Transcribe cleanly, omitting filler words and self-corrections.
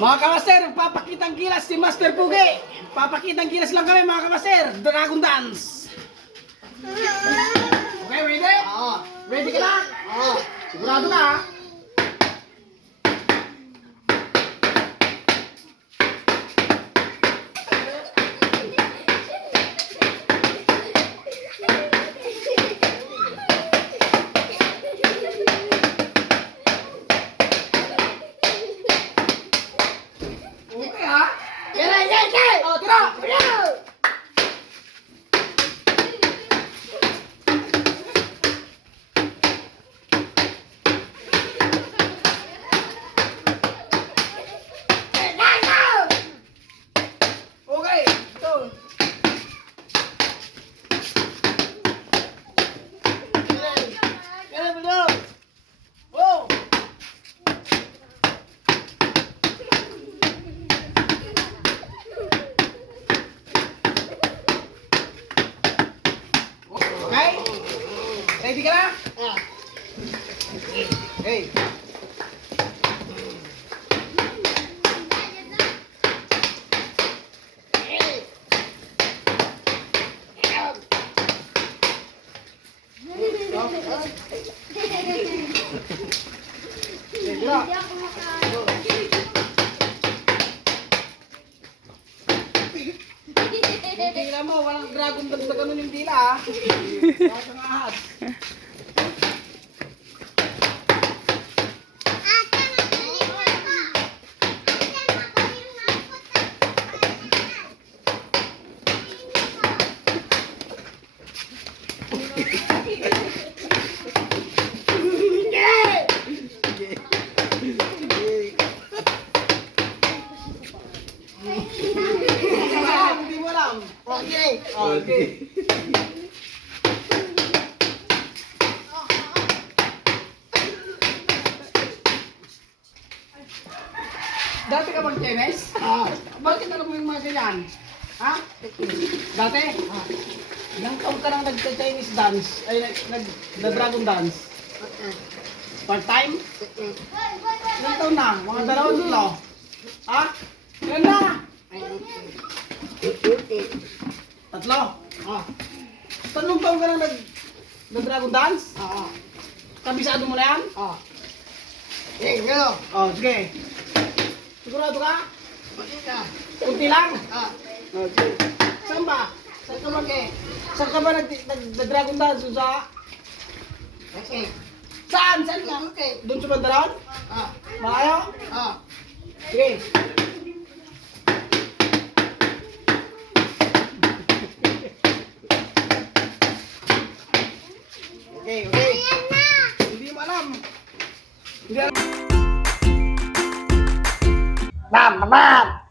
Mga kamaster, papakitang gilas si Master Pugi. Papakitang gilas lang kami mga kamaster. Dragon Dance. Okay, ready? Oo. Ready ka na? Oo. Sigurado ka ha? Okay ha? Oh, tira! Okay, ito. Ganun, ganun. Wow! Okay? Ready ka na? Ah. Okay. Ready na? Yung dila mo, walang dragon dance na ganun yung dila ha. Bakit ang ahas? Hindi mo alam. Okay. Okay. Dati ka bang tennis? Bakit alam mo yung mga ganyan? Ha? Dati? Ilang taon ka nang nagka-Chinese dance? Ay, nag-dragon dance? Part-time? Ilang taon na? Mga dalawang tatlo? Ha? Ilan na? Tatlo? Tatlong taon ka nang nag-dragon dance? Kabisado mo na yan? Oh, sige. Sigurado ka? Kunti lang? Okay. Saan ba? Saan ka ba Saan ka ba nag-dragon dance? Sa? Saan? Saan ka? Doon sa bandaron? Malayo? Sige. Okay, okay. Hindi mo alam. Hindi alam. Bam, bam, bam.